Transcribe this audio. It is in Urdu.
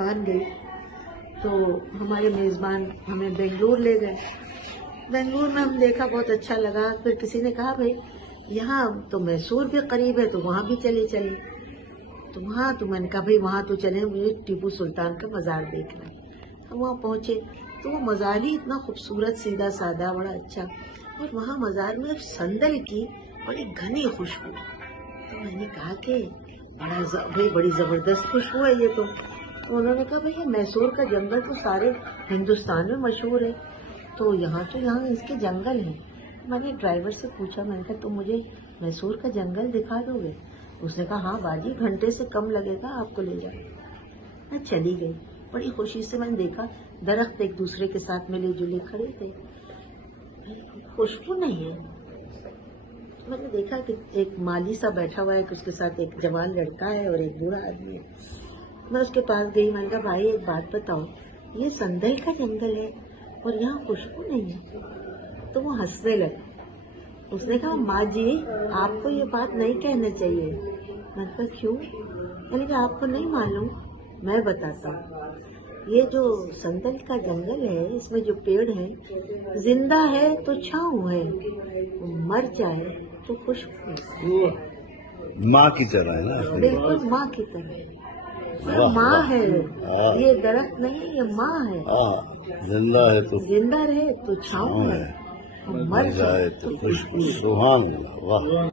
ہندوستان گئی تو ہمارے میزبان ہمیں بنگلور لے گئے. بنگلور میں ہم دیکھا، بہت اچھا لگا. پھر کسی نے کہا بھائی یہاں تو میسور بھی قریب ہے تو وہاں بھی چلے تو وہاں تو میں نے کہا بھائی وہاں تو چلیں، مجھے ٹیپو سلطان کا مزار دیکھنا ہے. ہم وہاں پہنچے تو وہ مزار ہی اتنا خوبصورت، سیدھا سادہ، بڑا اچھا. اور وہاں مزار میں سندل کی بڑی گھنی خوشبو. تو میں نے کہا کہ بڑی زبردست خوشبو ہے یہ تو. انہوں نے کہا بھائی یہ میسور کا جنگل تو سارے ہندوستان میں مشہور ہے، تو یہاں اس کے جنگل ہیں. میں نے ڈرائیور سے پوچھا، میں نے کہا تم مجھے میسور کا جنگل دکھا دو گے؟ اس نے کہا ہاں باجی، گھنٹے سے کم لگے گا آپ کو لے جاؤ. میں چلی گئی. بڑی خوشی سے میں نے دیکھا درخت ایک دوسرے کے ساتھ ملے جلے کھڑے تھے. خوشبو نہیں ہے. میں نے دیکھا کہ ایک مالی سا بیٹھا ہوا ہے کہ اس کے ساتھ ایک جوان لڑکا ہے اور ایک بوڑھا آدمی ہے. میں اس کے پاس گئی. میں نے کہا بھائی ایک بات بتاؤ، یہ سندل کا جنگل ہے اور یہاں خوشبو نہیں ہے. تو وہ ہنسنے لگا. اس نے کہا ماں جی آپ کو یہ بات نہیں کہنا چاہیے. میں نے کہا کیوں؟ یعنی کہ آپ کو نہیں معلوم؟ میں بتاتا ہوں. یہ جو سندل کا جنگل ہے، اس میں جو پیڑ ہیں، زندہ ہے تو چھاؤں ہے، مر جائے تو خوشبو ہے. ماں کی طرح ہے نا. بالکل ماں کی طرح. یہ ماں ہے، یہ درخت نہیں، یہ ماں ہے. زندہ ہے تو زندہ رہے تو چھاؤں ہے، مر جائے تو خوشبو. سبحان اللہ. واہ.